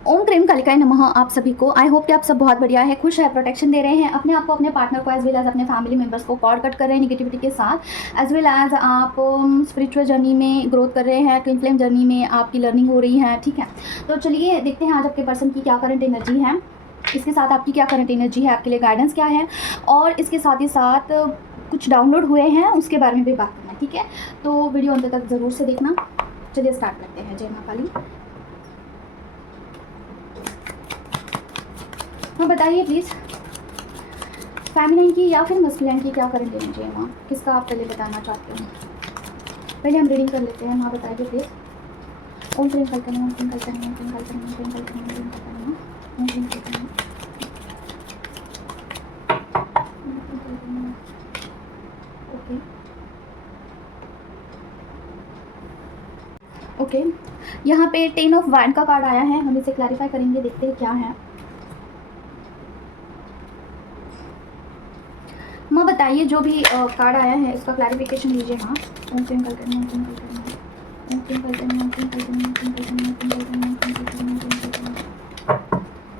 ओम cream कालिकाय नमः आप सभी को। आई होप कि आप सब बहुत बढ़िया है, खुश है, प्रोटेक्शन दे रहे हैं अपने आप को, अपने पार्टनर को, एज वेल एज अपने फैमिली मेंबर्स को कॉर्ड कट कर रहे हैं निगेटिविटी के साथ, एज वेल एज आप स्पिरिचुअल जर्नी में ग्रोथ कर रहे हैं, ट्विन फ्लेम जर्नी में आपकी लर्निंग हो रही है। ठीक है, तो चलिए देखते हैं आज आपके पर्सन की क्या करंट एनर्जी है, इसके साथ आपकी क्या करंट एनर्जी है, आपके लिए गाइडेंस क्या है, और इसके साथ ही साथ कुछ डाउनलोड हुए हैं उसके बारे में भी बात करना है। ठीक है, तो वीडियो अंत तक ज़रूर से देखना। चलिए स्टार्ट करते हैं। जय माँ काली। हाँ बताइए प्लीज़, फेमिनिन की या फिर मस्कुलिन की क्या करंट एनर्जी है माँ, किसका आप पहले बताना चाहते हैं? पहले हम रीडिंग कर लेते हैं। माँ बताइए प्लीज़। ओम क्रीम कल्पना, ओम क्रीम कल्पना, ओम क्रीम कल्पना, ओम क्रीम कल्पना, ओम क्रीम कल्पना, ओम क्रीम कल्पना। ओके ओके, यहाँ पे 10 ऑफ वैंड का कार्ड आया है, हम इसे क्लैरिफाई करेंगे, देखते हैं क्या है। माँ बताइए, जो भी कार्ड आया है उसका क्लैरिफिकेशन लीजिए माँ। ओम क्रीम कल्पना, ओम क्रीम कल्पना, ओम क्रीम कल्पना, ओम क्रीम कल्पना, ओम क्रीम कल्पना, ओम क्रीम कल्पना,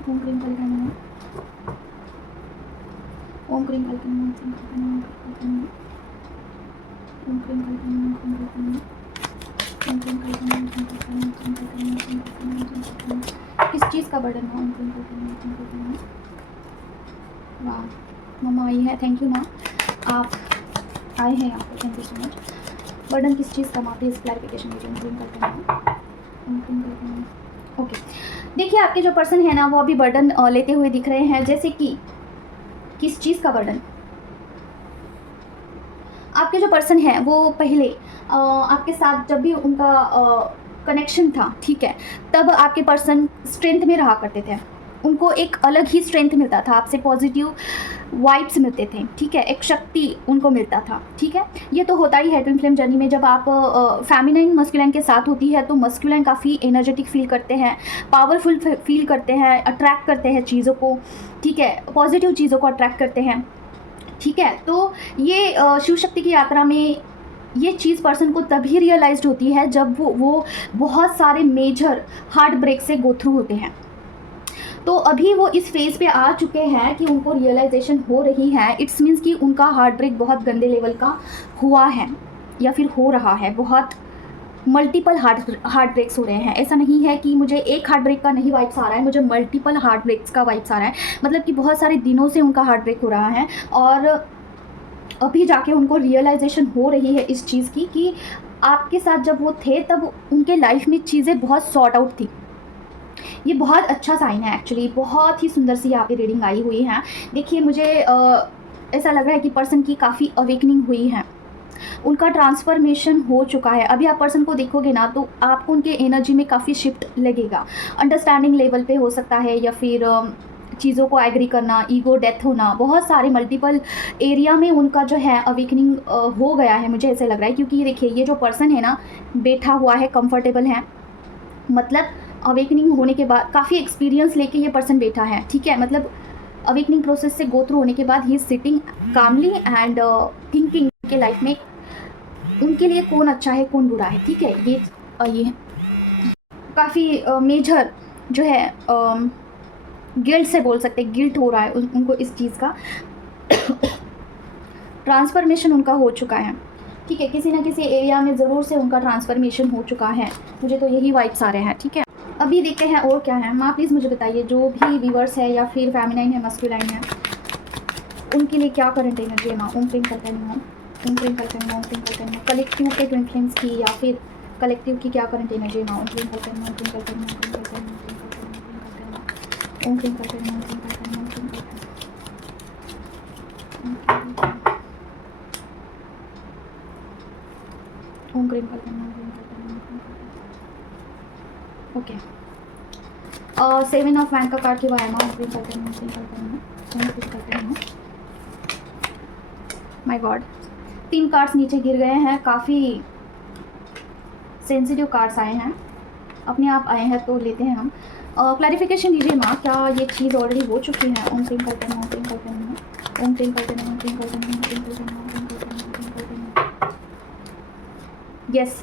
ओम क्रीम कल्पना, ओम क्रीम कल्पना, ओम क्रीम कल्पना, ओम क्रीम कल्पना, ओम क्रीम कल्पना, ओम क्रीम कल्पना, ओम क्रीम कल्पना, ओम क्रीम कल्पना, ओम क्रीम कल्पना, ओम क्रीम कल्पना। किस चीज़ का बर्डन है? ओम क्रीम कल्पना, ओम क्रीम कल्पना। वाह, मम्मा आई है, थैंक यू माँ, आप आए हैं यहाँ पर, thank you so much. Burden किस चीज़ का माँ, प्लीज़ क्लैरिफिकेशन दीजिए। ओम क्रीम कल्पना, ओम क्रीम कल्पना। ओके, देखिए आपके जो पर्सन है ना वो अभी बर्डन लेते हुए दिख रहे हैं, जैसे कि किस चीज़ का बर्डन? आपके जो पर्सन है वो पहले आपके साथ जब भी उनका कनेक्शन था, ठीक है, तब आपके पर्सन स्ट्रेंथ में रहा करते थे, उनको एक अलग ही स्ट्रेंथ मिलता था, आपसे पॉजिटिव वाइब्स मिलते थे। ठीक है, एक शक्ति उनको मिलता था। ठीक है, ये तो होता ही है ट्विन फ्लेम जर्नी में, जब आप फेमिनाइन मस्कुलाइन के साथ होती है तो मस्कुलाइन काफ़ी एनर्जेटिक फील करते हैं, पावरफुल फील करते हैं, अट्रैक्ट करते हैं चीज़ों को। ठीक है, पॉजिटिव चीज़ों को अट्रैक्ट करते हैं। ठीक है, तो ये शिव शक्ति की यात्रा में ये चीज़ पर्सन को तभी रियलाइज्ड होती है जब वो बहुत सारे मेजर हार्ट ब्रेक से गो थ्रू होते हैं। तो अभी वो इस फेज़ पे आ चुके हैं कि उनको रियलाइजेशन हो रही है। इट्स मीन्स कि उनका हार्ट ब्रेक बहुत गंदे लेवल का हुआ है या फिर हो रहा है, बहुत मल्टीपल हार्ट ब्रेक्स हो रहे हैं। ऐसा नहीं है कि मुझे एक हार्ट ब्रेक का नहीं वाइब्स आ रहा है, मुझे मल्टीपल हार्ट ब्रेक्स का वाइब्स आ रहा है, मतलब कि बहुत सारे दिनों से उनका हार्ट ब्रेक हो रहा है और अभी जाके उनको रियलाइजेशन हो रही है इस चीज़ की कि आपके साथ जब वो थे तब उनके लाइफ में चीज़ें बहुत सॉर्ट आउट थी। ये बहुत अच्छा साइन है एक्चुअली, बहुत ही सुंदर सी यहाँ पे रीडिंग आई हुई है। देखिए मुझे ऐसा लग रहा है कि पर्सन की काफ़ी अवेकनिंग हुई है, उनका ट्रांसफॉर्मेशन हो चुका है। अभी आप पर्सन को देखोगे ना तो आपको उनके एनर्जी में काफ़ी शिफ्ट लगेगा, अंडरस्टैंडिंग लेवल पे हो सकता है या फिर चीज़ों को एग्री करना, ईगो डेथ होना, बहुत सारे मल्टीपल एरिया में उनका जो है अवेकनिंग हो गया है, मुझे ऐसे लग रहा है। क्योंकि देखिए ये जो पर्सन है ना बैठा हुआ है, कंफर्टेबल है, मतलब अवेकनिंग होने के बाद काफ़ी एक्सपीरियंस लेके ये पर्सन बैठा है। ठीक है, मतलब अवेकनिंग प्रोसेस से गो थ्रू होने के बाद ही सिटिंग कामली एंड थिंकिंग के लाइफ में उनके लिए कौन अच्छा है कौन बुरा है। ठीक है, ये काफ़ी मेजर जो है गिल्ट से बोल सकते हैं, गिल्ट हो रहा है उनको इस चीज़ का। ट्रांसफॉर्मेशन उनका हो चुका है। ठीक है, किसी ना किसी एरिया में ज़रूर से उनका ट्रांसफॉर्मेशन हो चुका है, मुझे तो यही वाइब्स आ रहे हैं। ठीक है, अभी देखते हैं और क्या है। माँ प्लीज़ मुझे बताइए, जो भी व्यूअर्स है या फिर फेमिनाइन है मस्कुलाइन है, उनके लिए क्या करंट एनर्जी है माँ। ओम क्रीम कल्पना, ओम क्रीम कल्पना, ओम क्रीम कल्पना। कलेक्टिव के ट्विन फ्लेम्स की या फिर कलेक्टिव की क्या करंट एनर्जी है माँ। ओम क्रीम कल्पना, ओम क्रीम कल्पना, ओम क्रीम कल्पना, ओम क्रीम कल्पना, ओम क्रीम कल्पना, ओम क्रीम कल्पना। ओम क्रीम कल्पना, ओम क्रीम कल्पना, ओम क्रीम कल्पना। ओके, 7 ऑफ वैंड का कार्ड क्यों आया माँ। ओम क्रीम कल्पना, ओम क्रीम कल्पना, ओम क्रीम कल्पना। माय गॉड, 3 कार्ड्स नीचे गिर गए हैं, काफ़ी सेंसिटिव कार्ड्स आए हैं, अपने आप आए हैं तो लेते हैं हम। क्लैरिफिकेशन दीजिए माँ, क्या ये चीज़ ऑलरेडी हो चुकी है। ओम क्रीम कल्पना, ओम क्रीम कल्पना, ओम क्रीम कल्पना, ओम क्रीम कल्पना, ओम क्रीम कल्पना, ओम क्रीम कल्पना, ओम क्रीम कल्पना। यस,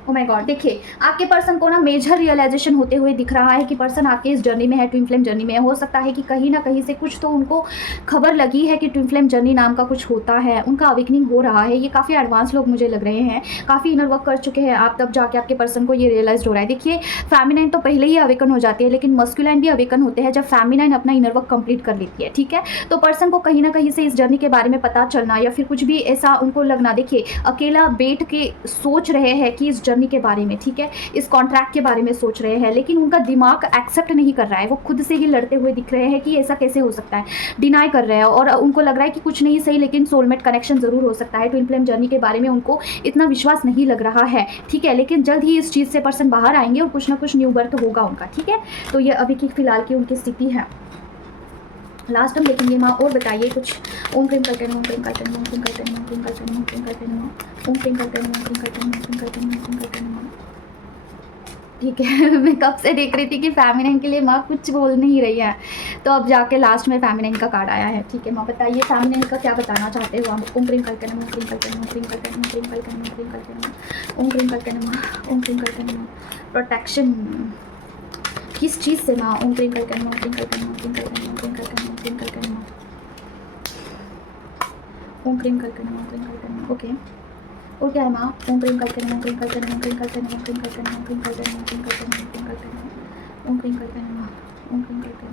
ओह माय गॉड, देखिए आपके पर्सन को ना मेजर रियलाइजेशन होते हुए दिख रहा है कि पर्सन आपके इस जर्नी में है, ट्विन फ्लेम जर्नी में है। हो सकता है कि कहीं ना कहीं से कुछ तो उनको खबर लगी है कि ट्विन फ्लेम जर्नी नाम का कुछ होता है, उनका अवेकनिंग हो रहा है। ये काफ़ी एडवांस लोग मुझे लग रहे हैं, काफ़ी इनर वर्क कर चुके हैं आप, तब जाके आपके पर्सन को ये रियलाइज हो रहा है। देखिए फेमिनाइन तो पहले ही अवेकन हो जाती है, लेकिन मस्कुलाइन भी अवेकन होते हैं जब फेमिनाइन अपना इनर वर्क कंप्लीट कर लेती है, ठीक है। तो पर्सन को कहीं ना कहीं से इस जर्नी के बारे में पता चलना या फिर कुछ भी ऐसा उनको लगना, देखिए अकेला बैठ के सोच रहे हैं कि इस जर्नी के बारे में, ठीक है, इस कॉन्ट्रैक्ट के बारे में सोच रहे हैं, लेकिन उनका दिमाग एक्सेप्ट नहीं कर रहा है। वो खुद से ही लड़ते हुए दिख रहे हैं कि ऐसा कैसे हो सकता है, डिनाई कर रहे हैं, और उनको लग रहा है कि कुछ नहीं सही लेकिन सोलमेट कनेक्शन ज़रूर हो सकता है। ट्विन फ्लेम जर्नी के बारे में उनको इतना विश्वास नहीं लग रहा है, ठीक है, लेकिन जल्द ही इस चीज़ से पर्सन बाहर आएंगे और कुछ ना कुछ न्यू बर्थ होगा उनका, ठीक है। तो ये अभी की फिलहाल की उनकी स्थिति है। लास्ट हम देखेंगे माँ, और बताइए कुछ। ओम क्रीम करते हैं, ओम क्रीम करते हैं, ओम क्रीम करते हैं, ओम क्रीम करते हैं, ओम क्रीम करते हैं, ओम क्रीम करते हैं, ओम क्रीम करते हैं, ओम क्रीम करते हैं, ओम क्रीम करते हैं। ठीक है मैं कब से देख रही थी कि फेमिनाइन के लिए माँ कुछ बोल नहीं रही है, तो अब जाके लास्ट में फेमिनाइन का कार्ड आया है, ठीक है। माँ बताइए फेमिनाइन का क्या बताना चाहते हो आप। ओम क्रीम करके ओम क्रीम करके ओम क्रीम करके ओम क्रीम करके ओम क्रीम करके ओम क्रीम करके ओम क्रीम करके प्रोटेक्शन किस चीज़ से माँ। ओम क्रीम करके ओम क्रीम करके ओम क्रीम करके ओम क्रीम करके ओम क्रीम करके ओम क्रीम करके ओम क्रीम करके ओके। और क्या है माँ। ओम क्रीम करके ओम क्रीम करके ओम क्रीम करके ओम क्रीम करके ओम क्रीम करके ओम क्रीम करके ओम क्रीम करके ओम क्रीम करके ओम क्रीम करके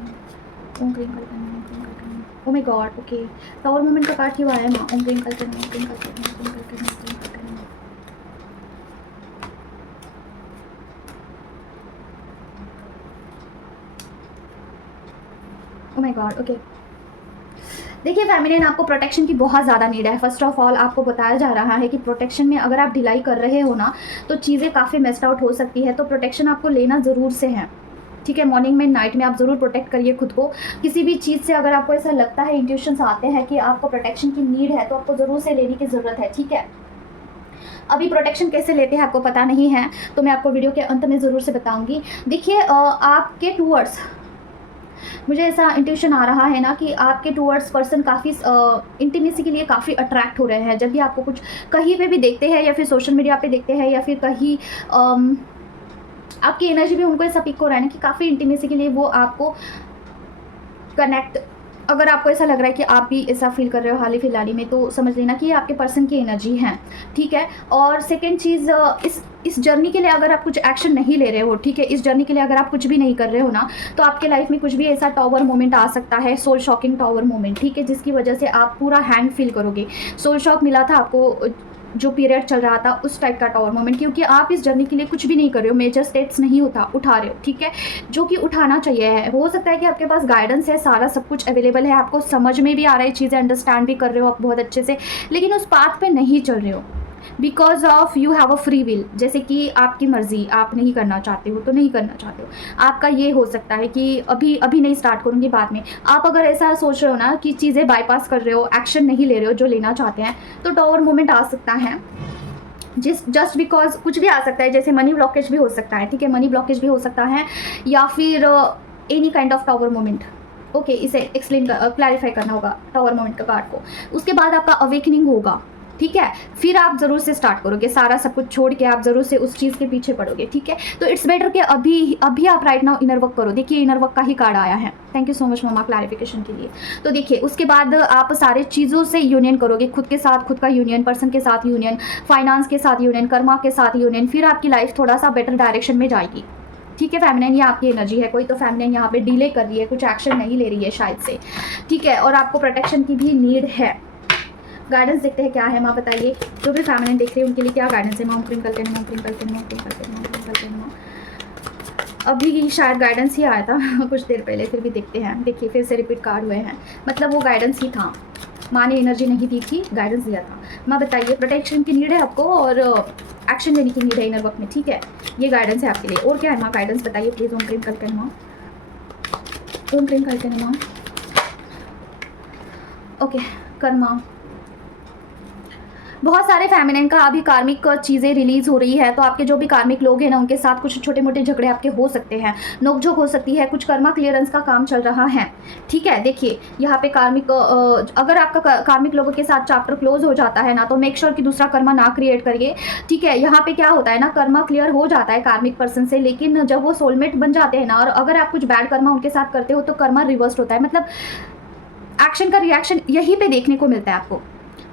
ओम क्रीम करके ओम क्रीम करके। Oh my God, okay. Tower moment का कार्ड क्यों आया है माँ। ओम क्रीम करके ओम क्रीम करके ओम क्रीम करके ओम क्रीम करके। Oh my God, okay. देखिए फेमिनिन आपको प्रोटेक्शन की बहुत ज़्यादा नीड है। फर्स्ट ऑफ ऑल आपको बताया जा रहा है कि प्रोटेक्शन में अगर आप ढिलाई कर रहे हो ना तो चीज़ें काफ़ी मिस्ड आउट हो सकती है, तो प्रोटेक्शन आपको लेना ज़रूर से है, ठीक है। मॉर्निंग में नाइट में आप ज़रूर प्रोटेक्ट करिए खुद को किसी भी चीज़ से। अगर आपको ऐसा लगता है, इंट्यूशंस आते हैं कि आपको प्रोटेक्शन की नीड है, तो आपको ज़रूर से लेने की ज़रूरत है, ठीक है। अभी प्रोटेक्शन कैसे लेते हैं आपको पता नहीं है, तो मैं आपको वीडियो के अंत में ज़रूर से बताऊँगी। देखिए आपके टूवर्ड्स मुझे ऐसा इंट्यूशन आ रहा है ना कि आपके टूवर्ड्स पर्सन काफ़ी इंटीमेसी के लिए काफ़ी अट्रैक्ट हो रहे हैं। जब भी आपको कुछ कहीं पे भी देखते हैं या फिर सोशल मीडिया पे देखते हैं या फिर कहीं आपकी एनर्जी भी उनको ऐसा पिक हो रहा है ना कि काफ़ी इंटीमेसी के लिए वो आपको कनेक्ट। अगर आपको ऐसा लग रहा है कि आप भी ऐसा फील कर रहे हो हाल ही फिलहाल में, तो समझ लेना कि ये आपके पर्सन की एनर्जी है, ठीक है। और सेकंड चीज़, इस जर्नी के लिए अगर आप कुछ एक्शन नहीं ले रहे हो, ठीक है, इस जर्नी के लिए अगर आप कुछ भी नहीं कर रहे हो ना, तो आपके लाइफ में कुछ भी ऐसा टॉवर मोमेंट आ सकता है, सोल शॉकिंग टॉवर मोमेंट, ठीक है, जिसकी वजह से आप पूरा हैंग फील करोगे। सोल शॉक मिला था आपको जो पीरियड चल रहा था, उस टाइप का टॉवर मोमेंट, क्योंकि आप इस जर्नी के लिए कुछ भी नहीं कर रहे हो, मेजर स्टेप्स नहीं उठा रहे हो, ठीक है, जो कि उठाना चाहिए है। हो सकता है कि आपके पास गाइडेंस है, सारा सब कुछ अवेलेबल है, आपको समझ में भी आ रहा है चीज़ें, अंडरस्टैंड भी कर रहे हो आप बहुत अच्छे से, लेकिन उस पाथ पे नहीं चल रहे हो because of you have a free will. जैसे कि आपकी मर्जी, आप नहीं करना चाहते हो तो नहीं करना चाहते हो। आपका ये हो सकता है कि अभी नहीं स्टार्ट करूँगी, बाद में। आप अगर ऐसा सोच रहे हो ना कि चीज़ें बाईपास कर रहे हो, एक्शन नहीं ले रहे हो जो लेना चाहते हैं, तो टॉवर मोमेंट आ सकता है जस्ट बिकॉज कुछ भी आ सकता है। जैसे मनी ब्लॉकेज भी हो सकता है, ठीक है, मनी ब्लॉकेज भी हो सकता है, या फिर any kind of tower moment. Okay, इसे एक्सप्लेन क्लैरिफाई करना होगा टॉवर मोमेंट का कार्ड को। उसके बाद आपका अवेकनिंग होगा, ठीक है, फिर आप ज़रूर से स्टार्ट करोगे, सारा सब कुछ छोड़ के आप ज़रूर से उस चीज़ के पीछे पड़ोगे, ठीक है। तो इट्स बेटर कि अभी आप राइट नाउ इनर वर्क करो। देखिए इनर वर्क का ही कार्ड आया है। Thank you so much mama clarification के लिए। तो देखिए उसके बाद आप सारे चीज़ों से यूनियन करोगे, खुद के साथ खुद का यूनियन, पर्सन के साथ यूनियन, फाइनेंस के साथ यूनियन, कर्मा के साथ यूनियन, फिर आपकी लाइफ थोड़ा सा बेटर डायरेक्शन में जाएगी, ठीक है। फेमिनिन ये आपकी एनर्जी है, कोई तो फेमिनिन यहाँ पे डिले कर रही है, कुछ एक्शन नहीं ले रही है शायद से, ठीक है, और आपको प्रोटेक्शन की भी नीड है। गाइडेंस देखते हैं क्या है माँ, बताइए। जो भी फेमिनिन देख रहे हैं उनके लिए क्या गाइडेंस है माँ। क्रीम करके माँ, क्रीम करके माँ, क्रीम करके माँ, क्रीम करके माँ। अभी शायद गाइडेंस ही आया था कुछ देर पहले, फिर भी देखते हैं। देखिए फिर से रिपीट कार्ड हुए हैं, मतलब वो गाइडेंस ही था। माँ ने एनर्जी नहीं दी थी, गाइडेंस दिया था। माँ बताइए प्रोटेक्शन की नीड है आपको और एक्शन लेने की नीड है इनर वर्क में, ठीक है, ये गाइडेंस है आपके लिए। और क्या है माँ, गाइडेंस बताइए प्लीज़। ओम क्रीम करके माँ, ओम क्रीम करके माँ। ओके, कर्मा बहुत सारे फेमिनिन का अभी कार्मिक चीज़ें रिलीज़ हो रही है, तो आपके जो भी कार्मिक लोग हैं ना, उनके साथ कुछ छोटे मोटे झगड़े आपके हो सकते हैं, नोकझोंक हो सकती है, कुछ कर्मा क्लियरेंस का काम चल रहा है। ठीक है, देखिए यहाँ पे कार्मिक अगर आपका कार्मिक लोगों के साथ चैप्टर क्लोज हो जाता है ना, तो मेक श्योर कि दूसरा कर्मा ना क्रिएट करिए। ठीक है, यहाँ पे क्या होता है ना, कर्मा क्लियर हो जाता है कार्मिक पर्सन से, लेकिन जब वो सोलमेट बन जाते हैं ना, और अगर आप कुछ बैड कर्मा उनके साथ करते हो तो कर्मा रिवर्स होता है। मतलब एक्शन का रिएक्शन यहीं पे देखने को मिलता है आपको।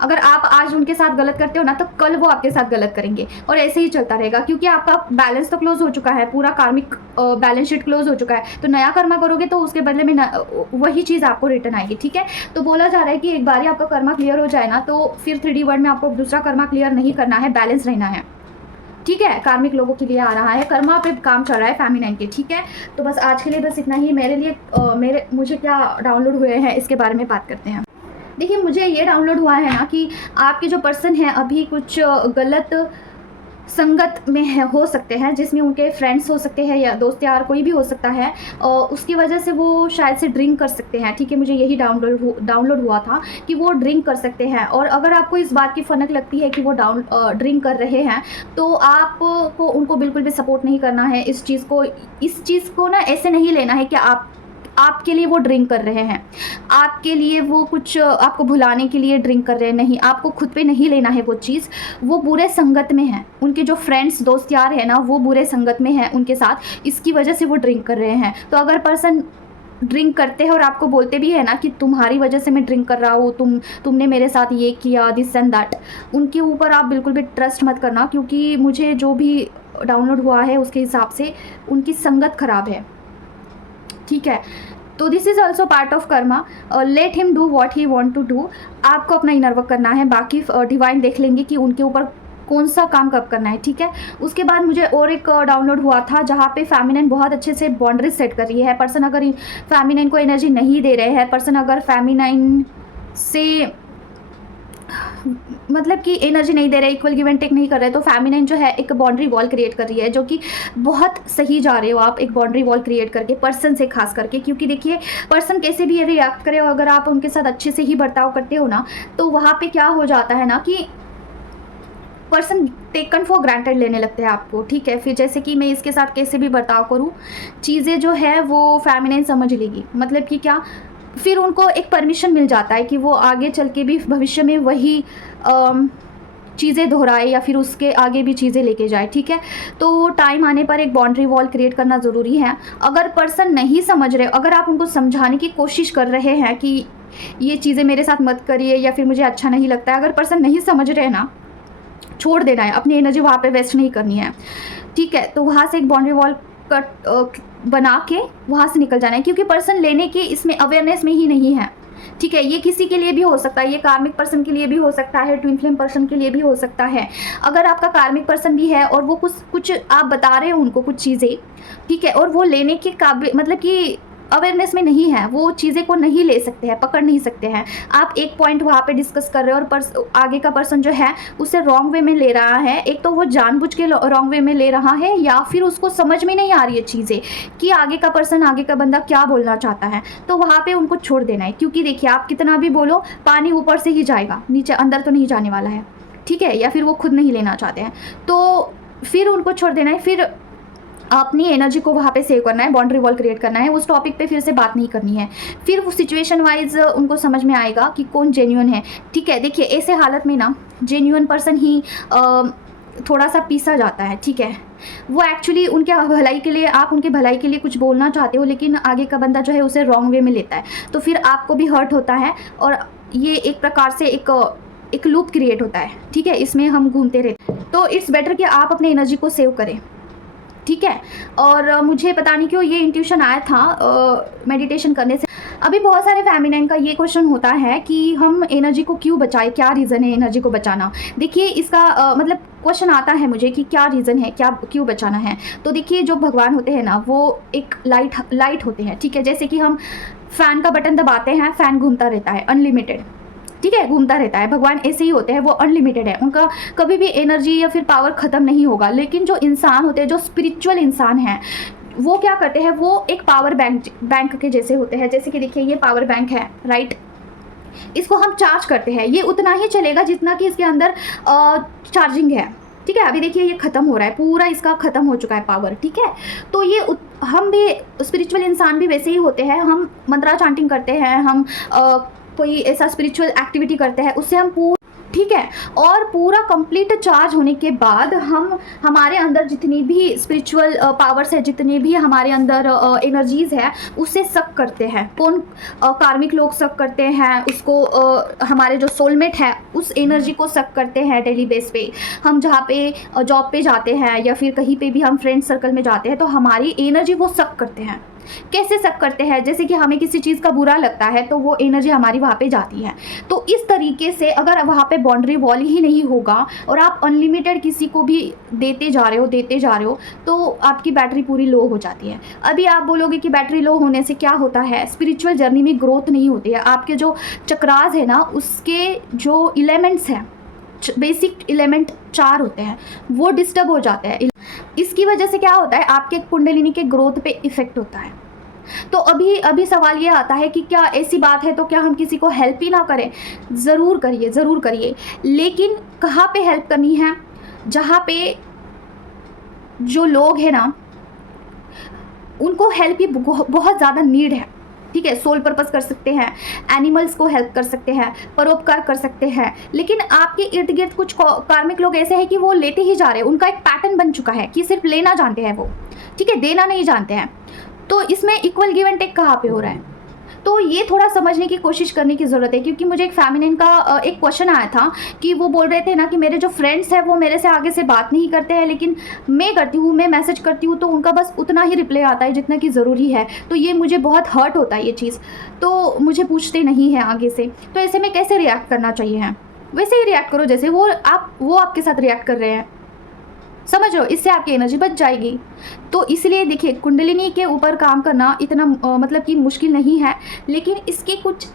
अगर आप आज उनके साथ गलत करते हो ना, तो कल वो आपके साथ गलत करेंगे, और ऐसे ही चलता रहेगा, क्योंकि आपका बैलेंस तो क्लोज हो चुका है, पूरा कार्मिक बैलेंस शीट क्लोज हो चुका है। तो नया कर्मा करोगे तो उसके बदले में वही चीज़ आपको रिटर्न आएगी। ठीक है, तो बोला जा रहा है कि एक बार ही आपका कर्मा क्लियर हो जाए ना, तो फिर 3D वर्ल्ड में आपको दूसरा कर्मा क्लियर नहीं करना है, बैलेंस रहना है। ठीक है, कार्मिक लोगों के लिए आ रहा है, कर्मा पे काम चल रहा है फेमिनिन के। ठीक है, तो बस आज के लिए बस इतना ही। मेरे लिए मुझे क्या डाउनलोड हुए हैं इसके बारे में बात करते हैं। देखिए, मुझे ये डाउनलोड हुआ है ना कि आपके जो पर्सन है अभी कुछ गलत संगत में है, हो सकते हैं, जिसमें उनके फ्रेंड्स हो सकते हैं या दोस्त यार कोई भी हो सकता है, और उसकी वजह से वो शायद से ड्रिंक कर सकते हैं। ठीक है, मुझे यही डाउनलोड हुआ था कि वो ड्रिंक कर सकते हैं। और अगर आपको इस बात की फनक लगती है कि वो ड्रिंक कर रहे हैं, तो आपको उनको बिल्कुल भी सपोर्ट नहीं करना है। इस चीज़ को ना ऐसे नहीं लेना है कि आपके लिए वो ड्रिंक कर रहे हैं, आपके लिए वो कुछ आपको भुलाने के लिए ड्रिंक कर रहे हैं। नहीं, आपको खुद पे नहीं लेना है वो चीज़। वो बुरे संगत में है, उनके जो फ्रेंड्स दोस्त यार है ना, वो बुरे संगत में है उनके साथ, इसकी वजह से वो ड्रिंक कर रहे हैं। तो अगर पर्सन ड्रिंक करते हैं और आपको बोलते भी है ना कि तुम्हारी वजह से मैं ड्रिंक कर रहा हूँ, तुमने मेरे साथ ये किया, दिस एंड दैट, उनके ऊपर आप बिल्कुल भी ट्रस्ट मत करना, क्योंकि मुझे जो भी डाउनलोड हुआ है उसके हिसाब से उनकी संगत खराब है। ठीक है, तो this is also part of karma. Let him do what he want to do. आपको अपना इनर वर्क करना है, बाकी डिवाइन देख लेंगे कि उनके ऊपर कौन सा काम कब करना है। ठीक है, उसके बाद मुझे और एक डाउनलोड हुआ था जहाँ पे फेमिनिन बहुत अच्छे से बाउंड्रीज सेट कर रही है। पर्सन अगर फेमिनिन को एनर्जी नहीं दे रहे हैं, पर्सन अगर फेमिनिन से मतलब कि एनर्जी नहीं दे रहे, इक्वल गिव एंड टेक नहीं कर रहे, तो फेमिनिन जो है एक बाउंड्री वॉल क्रिएट कर रही है, जो कि बहुत सही जा रहे हो आप एक बाउंड्री वॉल क्रिएट करके पर्सन से, खास करके। क्योंकि देखिए, पर्सन कैसे भी रिएक्ट करे, अगर आप उनके साथ अच्छे से ही बर्ताव करते हो ना, तो वहाँ पे क्या हो जाता है ना कि पर्सन टेकन फॉर ग्रांटेड लेने लगते हैं आपको। ठीक है, फिर जैसे कि मैं इसके साथ कैसे भी बर्ताव करूँ, चीज़ें जो है वो फेमिनिन समझ लेगी। मतलब कि क्या, फिर उनको एक परमिशन मिल जाता है कि वो आगे चल के भी भविष्य में वही चीज़ें दोहराए या फिर उसके आगे भी चीज़ें लेके जाए। ठीक है, तो टाइम आने पर एक बाउंड्री वॉल क्रिएट करना ज़रूरी है। अगर पर्सन नहीं समझ रहे, अगर आप उनको समझाने की कोशिश कर रहे हैं कि ये चीज़ें मेरे साथ मत करिए या फिर मुझे अच्छा नहीं लगता है, अगर पर्सन नहीं समझ रहे ना, छोड़ देना है, अपनी एनर्जी वहाँ पे वेस्ट नहीं करनी है। ठीक है, तो वहाँ से एक बाउंड्री वॉल कट बना के वहाँ से निकल जाना है, क्योंकि पर्सन लेने की इसमें अवेयरनेस में ही नहीं है। ठीक है, ये किसी के लिए भी हो सकता है, ये कार्मिक पर्सन के लिए भी हो सकता है, ट्विन फ्लेम पर्सन के लिए भी हो सकता है। अगर आपका कार्मिक पर्सन भी है और वो कुछ आप बता रहे हो उनको कुछ चीज़ें, ठीक है, और वो लेने के काबिल मतलब कि अवेयरनेस में नहीं है, वो चीज़ें को नहीं ले सकते हैं, पकड़ नहीं सकते हैं। आप एक पॉइंट वहाँ पे डिस्कस कर रहे हो और आगे का पर्सन जो है उसे रॉन्ग वे में ले रहा है। एक तो वो जानबूझ के रॉन्ग वे में ले रहा है, या फिर उसको समझ में नहीं आ रही है चीज़ें कि आगे का पर्सन, आगे का बंदा क्या बोलना चाहता है। तो वहाँ पे उनको छोड़ देना है, क्योंकि देखिए, आप कितना भी बोलो, पानी ऊपर से ही जाएगा, नीचे अंदर तो नहीं जाने वाला है। ठीक है, या फिर वो खुद नहीं लेना चाहते हैं, तो फिर उनको छोड़ देना है। फिर अपनी एनर्जी को वहाँ पे सेव करना है, बाउंड्री वॉल क्रिएट करना है, उस टॉपिक पे फिर से बात नहीं करनी है। फिर वो सिचुएशन वाइज उनको समझ में आएगा कि कौन जेन्युइन है। ठीक है, देखिए, ऐसे हालत में ना जेन्युइन पर्सन ही थोड़ा सा पीसा जाता है। ठीक है, वो एक्चुअली उनके भलाई के लिए, आप उनके भलाई के लिए कुछ बोलना चाहते हो, लेकिन आगे का बंदा जो है उसे रॉन्ग वे में लेता है, तो फिर आपको भी हर्ट होता है, और ये एक प्रकार से एक लूप क्रिएट होता है। ठीक है, इसमें हम घूमते रहते हैं। तो इट्स बेटर कि आप अपनी एनर्जी को सेव करें। ठीक है, और मुझे पता नहीं क्यों ये इंट्यूशन आया था मेडिटेशन करने से। अभी बहुत सारे फेमिनिन का ये क्वेश्चन होता है कि हम एनर्जी को क्यों बचाएं, क्या रीज़न है एनर्जी को बचाना। देखिए, इसका मतलब क्वेश्चन आता है मुझे कि क्या रीज़न है, क्या क्यों बचाना है। तो देखिए, जो भगवान होते हैं ना, वो एक लाइट होते हैं। ठीक है, जैसे कि हम फ़ैन का बटन दबाते हैं, फ़ैन घूमता रहता है, अनलिमिटेड। ठीक है, घूमता रहता है। भगवान ऐसे ही होते हैं, वो अनलिमिटेड है, उनका कभी भी एनर्जी या फिर पावर ख़त्म नहीं होगा। लेकिन जो इंसान होते हैं, जो स्पिरिचुअल इंसान हैं, वो क्या करते हैं, वो एक पावर बैंक के जैसे होते हैं। जैसे कि देखिए, ये पावर बैंक है, राइट। इसको हम चार्ज करते हैं, ये उतना ही चलेगा जितना कि इसके अंदर चार्जिंग है, ठीक है। अभी देखिए ये ख़त्म हो रहा है, पूरा इसका ख़त्म हो चुका है पावर, ठीक है। तो ये हम भी स्पिरिचुअल इंसान भी वैसे ही होते हैं, हम मंत्रा चांटिंग करते हैं, हम कोई ऐसा स्पिरिचुअल एक्टिविटी करते हैं, उससे हम ठीक है, और पूरा कंप्लीट चार्ज होने के बाद हम हमारे अंदर जितनी भी स्पिरिचुअल पावर्स है, जितनी भी हमारे अंदर एनर्जीज़ है, उससे सक करते हैं। कौन कार्मिक लोग सक करते हैं उसको, हमारे जो सोलमेट है उस एनर्जी को सक करते हैं डेली बेस पे। हम जहाँ पे जॉब पे जाते हैं या फिर कहीं पे भी हम फ्रेंड सर्कल में जाते हैं तो हमारी एनर्जी वो सक करते हैं। कैसे सक करते हैं? जैसे कि हमें किसी चीज़ का बुरा लगता है तो वो एनर्जी हमारी वहाँ पे जाती है। तो इस तरीके से अगर वहाँ पे बाउंड्री वॉल ही नहीं होगा और आप अनलिमिटेड किसी को भी देते जा रहे हो तो आपकी बैटरी पूरी लो हो जाती है। अभी आप बोलोगे कि बैटरी लो होने से क्या होता है? स्पिरिचुअल जर्नी में ग्रोथ नहीं होती है। आपके जो चक्रास है ना, उसके जो एलिमेंट्स हैं, बेसिक एलिमेंट 4 होते हैं, वो डिस्टर्ब हो जाते हैं। इसकी वजह से क्या होता है? आपके कुंडलिनी के ग्रोथ पे इफेक्ट होता है। तो अभी सवाल ये आता है कि क्या ऐसी बात है तो क्या हम किसी को हेल्प ही ना करें? ज़रूर करिए, लेकिन कहाँ पे हेल्प करनी है? जहाँ पे जो लोग हैं ना, उनको हेल्प की बहुत ज़्यादा नीड है, ठीक है। सोल पर्पस कर सकते हैं, एनिमल्स को हेल्प कर सकते हैं, परोपकार कर सकते हैं, लेकिन आपके इर्द गिर्द कुछ कार्मिक लोग ऐसे हैं कि वो लेते ही जा रहे हैं। उनका एक पैटर्न बन चुका है कि सिर्फ लेना जानते हैं वो, ठीक है, देना नहीं जानते हैं। तो इसमें इक्वल गिव एंड टेक कहाँ पे हो रहा है? तो ये थोड़ा समझने की कोशिश करने की ज़रूरत है। क्योंकि मुझे एक फेमिनिन का एक क्वेश्चन आया था कि वो बोल रहे थे ना कि मेरे जो फ्रेंड्स हैं वो मेरे से आगे से बात नहीं करते हैं, लेकिन मैं करती हूँ, मैं मैसेज करती हूँ तो उनका बस उतना ही रिप्लाई आता है जितना कि ज़रूरी है। तो ये मुझे बहुत हर्ट होता है ये चीज़, तो मुझे पूछते नहीं हैं आगे से। तो ऐसे में कैसे रिएक्ट करना चाहिए है? वैसे ही रिएक्ट करो जैसे वो आपके साथ रिएक्ट कर रहे हैं, समझ रहे हो? इससे आपकी एनर्जी बच जाएगी। तो इसलिए देखिए, कुंडलिनी के ऊपर काम करना इतना मतलब कि मुश्किल नहीं है, लेकिन इसकी कुछ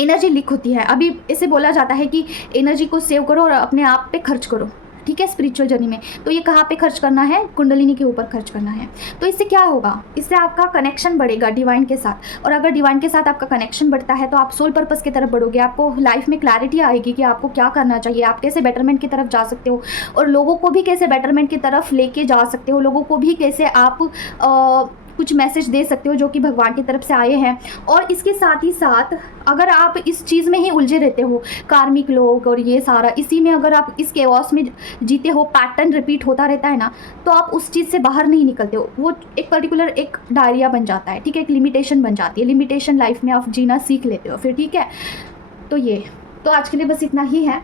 एनर्जी लीक होती है। अभी इसे बोला जाता है कि एनर्जी को सेव करो और अपने आप पे खर्च करो, ठीक है, स्पिरिचुअल जर्नी में। तो ये कहाँ पे खर्च करना है? कुंडलिनी के ऊपर खर्च करना है। तो इससे क्या होगा? इससे आपका कनेक्शन बढ़ेगा डिवाइन के साथ, और अगर डिवाइन के साथ आपका कनेक्शन बढ़ता है तो आप सोल पर्पस की तरफ बढ़ोगे। आपको लाइफ में क्लैरिटी आएगी कि आपको क्या करना चाहिए, आप कैसे बेटरमेंट की तरफ जा सकते हो, और लोगों को भी कैसे बेटरमेंट की तरफ लेके जा सकते हो, लोगों को भी कैसे आप कुछ मैसेज दे सकते हो जो कि भगवान की तरफ से आए हैं। और इसके साथ ही साथ अगर आप इस चीज़ में ही उलझे रहते हो, कार्मिक लोग और ये सारा, इसी में अगर आप इस केओस में जीते हो, पैटर्न रिपीट होता रहता है ना, तो आप उस चीज़ से बाहर नहीं निकलते हो। वो एक पर्टिकुलर एक डायरिया बन जाता है, ठीक है, एक लिमिटेशन बन जाती है। लिमिटेशन लाइफ में आप जीना सीख लेते हो फिर, ठीक है। तो आज के लिए बस इतना ही है।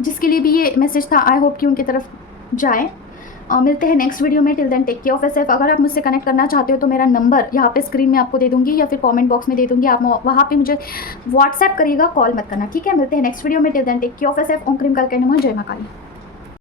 जिसके लिए भी ये मैसेज था, आई होप कि उनकी तरफ जाए। मिलते हैं नेक्स्ट वीडियो में। Till then take care of yourself. अगर आप मुझसे कनेक्ट करना चाहते हो तो मेरा नंबर यहाँ पे स्क्रीन में आपको दे दूँगी या फिर कमेंट बॉक्स में दे दूँगी। आप वहाँ पे मुझे व्हाट्सएप करिएगा, कॉल मत करना, ठीक है। मिलते हैं नेक्स्ट वीडियो में। Till then take care of yourself. ओम क्रीम कल के नमः। जय मां काली।